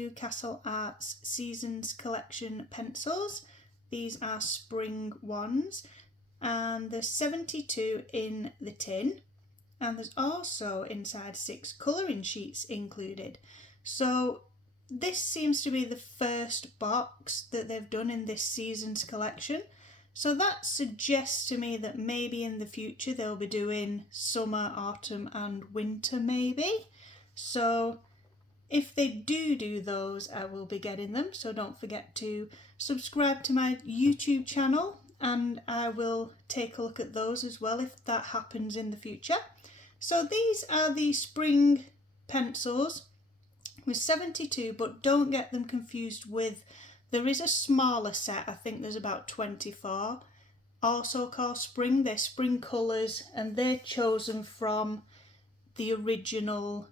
72 Castle Arts Seasons Collection pencils. These are spring ones, and there's 72 in the tin, and there's also inside 6 colouring sheets included. So this seems to be the first box that they've done in this season's collection. So that suggests to me that maybe in the future they'll be doing summer, autumn and winter maybe. So if they do those, I will be getting them. So don't forget to subscribe to my YouTube channel and I will take a look at those as well if that happens in the future. So these are the spring pencils with 72, but don't get them confused with, there is a smaller set, I think there's about 24, also called spring. They're spring colours and they're chosen from the original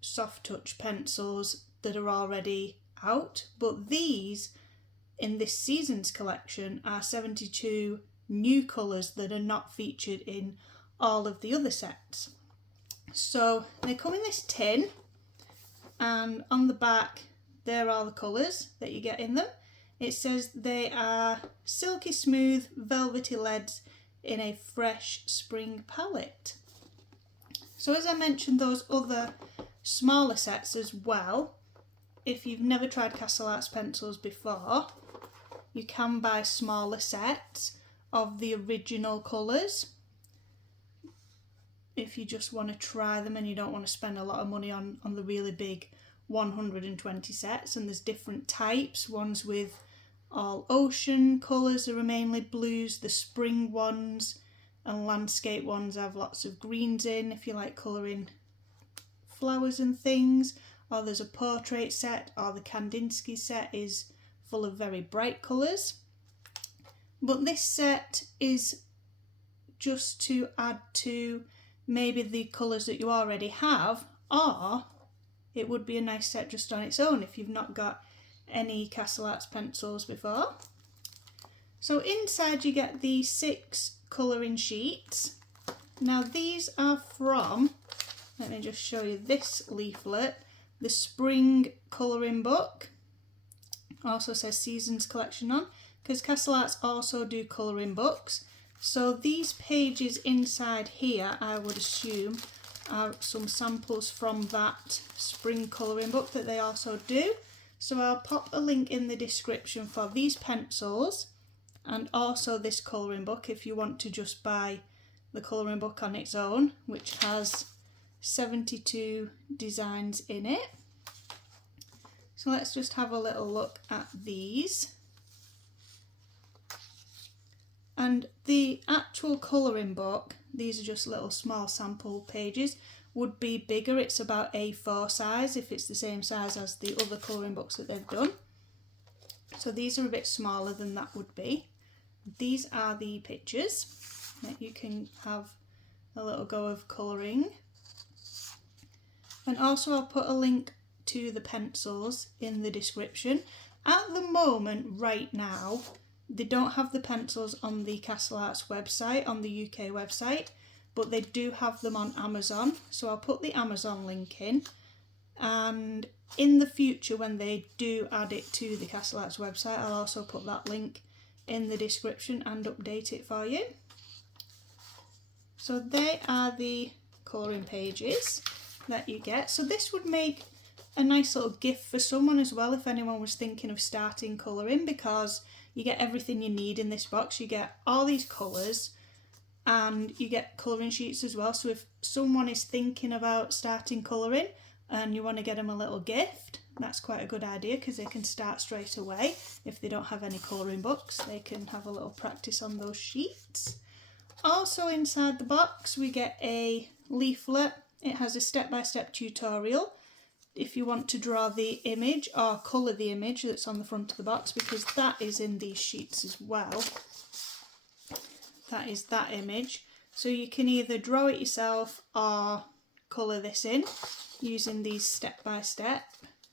soft touch pencils that are already out, but these in this season's collection are 72 new colours that are not featured in all of the other sets. So they come in this tin, and on the back there are the colours that you get in them. It says they are silky smooth velvety leads in a fresh spring palette. So as I mentioned, those other smaller sets as well, if you've never tried Castle Arts pencils before, you can buy smaller sets of the original colours if you just want to try them and you don't want to spend a lot of money on the really big 120 sets. And there's different types, ones with all ocean colours, there are mainly blues, the spring ones and landscape ones have lots of greens in if you like colouring flowers and things, or there's a portrait set, or the Kandinsky set is full of very bright colours. But this set is just to add to maybe the colours that you already have, or it would be a nice set just on its own if you've not got any Castle Arts pencils before. So inside you get the 6 colouring sheets. Now these are from, let me just show you this leaflet, the spring colouring book. Also says Seasons Collection on, because Castle Arts also do colouring books. So these pages inside here, I would assume, are some samples from that spring colouring book that they also do. So I'll pop a link in the description for these pencils and also this colouring book if you want to just buy the colouring book on its own, which has 72 designs in it. So let's just have a little look at these. And the actual colouring book, these are just little small sample pages, would be bigger. It's about A4 size if it's the same size as the other colouring books that they've done. So these are a bit smaller than that would be. These are the pictures that you can have a little go of colouring. And also I'll put a link to the pencils in the description. At the moment, right now, they don't have the pencils on the Castle Arts website, on the UK website, but they do have them on Amazon. So I'll put the Amazon link in, and in the future when they do add it to the Castle Arts website, I'll also put that link in the description and update it for you. So they are the colouring pages that you get. So this would make a nice little gift for someone as well if anyone was thinking of starting colouring, because you get everything you need in this box. You get all these colours and you get colouring sheets as well. So if someone is thinking about starting colouring and you want to get them a little gift, that's quite a good idea because they can start straight away. If they don't have any colouring books, they can have a little practice on those sheets. Also inside the box we get a leaflet. It has a step-by-step tutorial if you want to draw the image or colour the image that's on the front of the box, because that is in these sheets as well. That is that image. So you can either draw it yourself or colour this in using these step-by-step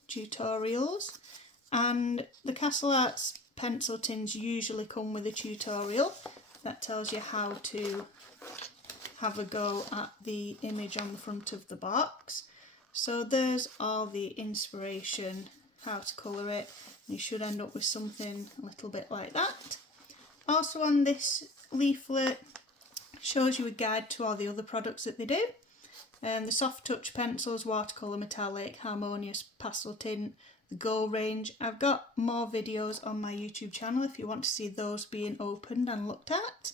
tutorials. And the Castle Arts pencil tins usually come with a tutorial that tells you how to have a go at the image on the front of the box. So there's all the inspiration how to colour it. You should end up with something a little bit like that. Also on this leaflet shows you a guide to all the other products that they do. The soft touch pencils, watercolour, metallic, harmonious, pastel tint, the Go range. I've got more videos on my YouTube channel if you want to see those being opened and looked at.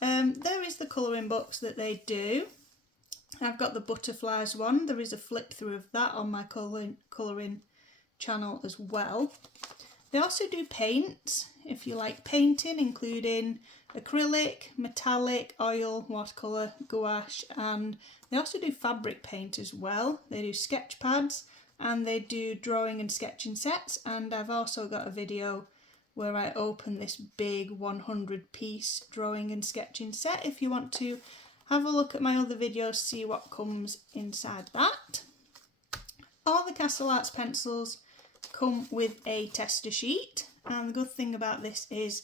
There is the colouring books that they do. I've got the butterflies one. There is a flip through of that on my colouring channel as well. They also do paints if you like painting, including acrylic, metallic, oil, watercolour, gouache, and they also do fabric paint as well. They do sketch pads and they do drawing and sketching sets, and I've also got a video where I open this big 100 piece drawing and sketching set if you want to have a look at my other videos, see what comes inside that. All the Castle Arts pencils come with a tester sheet, and the good thing about this is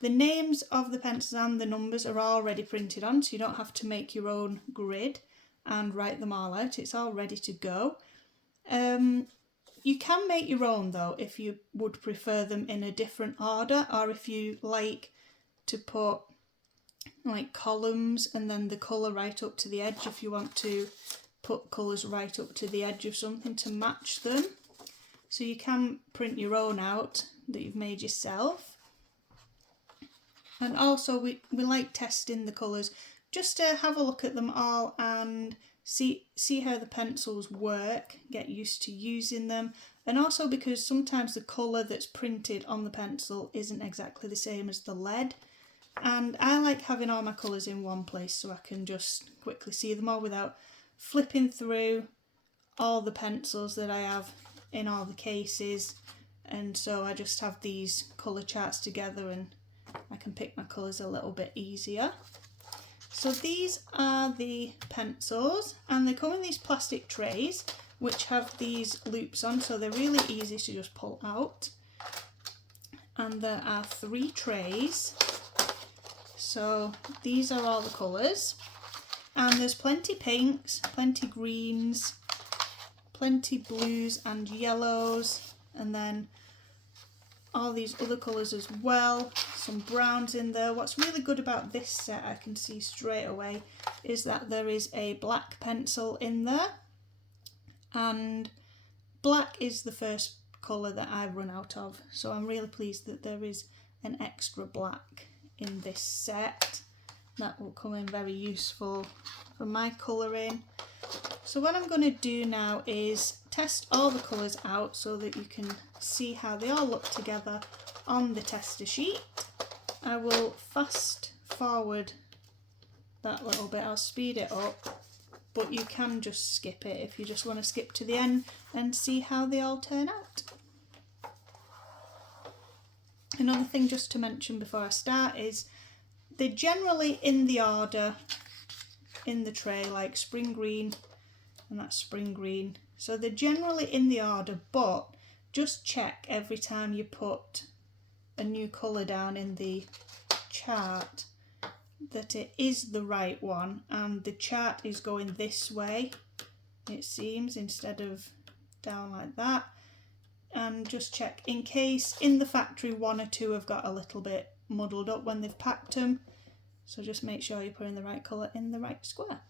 the names of the pencils and the numbers are already printed on, so you don't have to make your own grid and write them all out. It's all ready to go. You can make your own though if you would prefer them in a different order, or if you like to put like columns and then the colour right up to the edge, if you want to put colours right up to the edge of something to match them. So you can print your own out that you've made yourself. And also we like testing the colours just to have a look at them all and see how the pencils work, get used to using them, and also because sometimes the colour that's printed on the pencil isn't exactly the same as the lead, and I like having all my colours in one place so I can just quickly see them all without flipping through all the pencils that I have in all the cases. And so I just have these colour charts together and I can pick my colours a little bit easier. So these are the pencils, and they come in these plastic trays which have these loops on, so they're really easy to just pull out. And there are 3 trays. So these are all the colours, and there's plenty pinks, plenty greens, plenty blues and yellows, and then all these other colours as well, some browns in there. What's really good about this set, I can see straight away, is that there is a black pencil in there, and black is the first colour that I've run out of, so I'm really pleased that there is an extra black in this set. That will come in very useful for my colouring. So what I'm going to do now is test all the colours out so that you can see how they all look together on the tester sheet. I will fast forward that little bit, I'll speed it up, but you can just skip it if you just want to skip to the end and see how they all turn out. Another thing just to mention before I start is they're generally in the order in the tray, like spring green, and that's spring green. So they're generally in the order, but just check every time you put a new colour down in the chart that it is the right one, and the chart is going this way, it seems, instead of down like that. And just check in case in the factory 1 or 2 have got a little bit muddled up when they've packed them. So just make sure you're putting the right colour in the right square.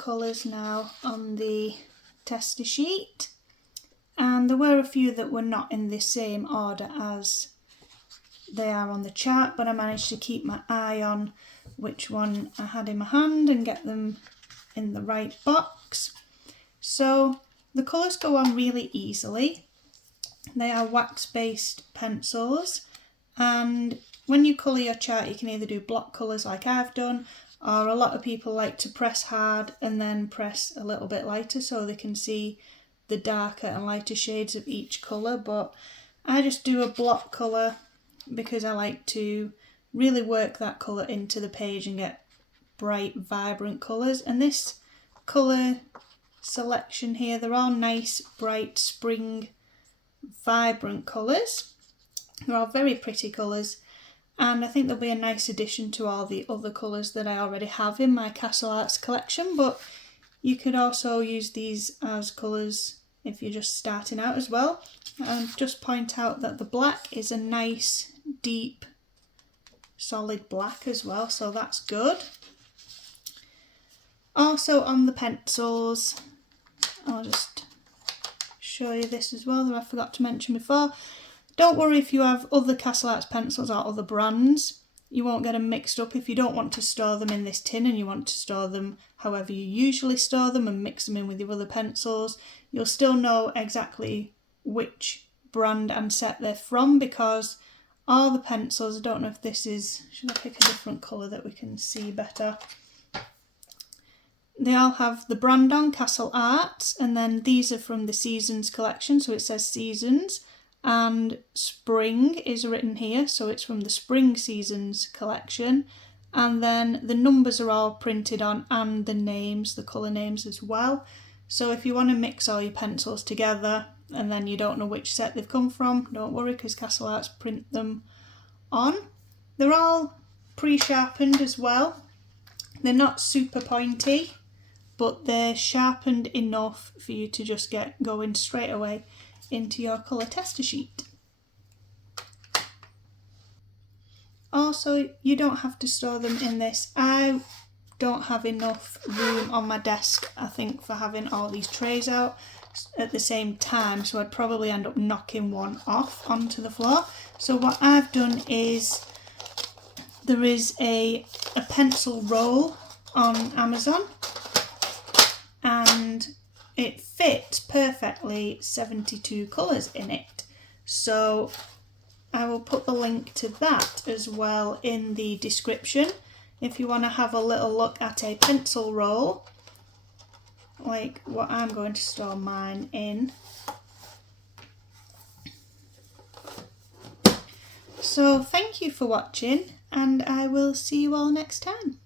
colours now on the tester sheet, and there were a few that were not in the same order as they are on the chart, but I managed to keep my eye on which one I had in my hand and get them in the right box. So the colours go on really easily. They are wax-based pencils, and when you colour your chart you can either do block colours like I've done, or a lot of people like to press hard and then press a little bit lighter so they can see the darker and lighter shades of each colour, but I just do a block colour because I like to really work that colour into the page and get bright, vibrant colours. And this colour selection here, they're all nice, bright, spring, vibrant colours. They're all very pretty colours, and I think they'll be a nice addition to all the other colours that I already have in my Castle Arts collection, but you could also use these as colours if you're just starting out as well. And just point out that the black is a nice, deep, solid black as well, so that's good. Also on the pencils, I'll just show you this as well that I forgot to mention before. Don't worry if you have other Castle Arts pencils or other brands, you won't get them mixed up. If you don't want to store them in this tin and you want to store them however you usually store them and mix them in with your other pencils, you'll still know exactly which brand and set they're from, because all the pencils, I don't know if this is, should I pick a different colour that we can see better? They all have the brand on, Castle Arts, and then these are from the Seasons collection, so it says Seasons, and Spring is written here, so it's from the Spring Seasons collection, and then the numbers are all printed on and the names, the colour names as well. So if you want to mix all your pencils together and then you don't know which set they've come from, don't worry, because Castle Arts print them on. They're all pre-sharpened as well. They're not super pointy, but they're sharpened enough for you to just get going straight away into your colour tester sheet. Also, you don't have to store them in this. I don't have enough room on my desk, I think, for having all these trays out at the same time, so I'd probably end up knocking one off onto the floor. So what I've done is, there is a pencil roll on Amazon, and it fits perfectly 72 colours in it. So I will put the link to that as well in the description if you want to have a little look at a pencil roll like what I'm going to store mine in. So thank you for watching, and I will see you all next time.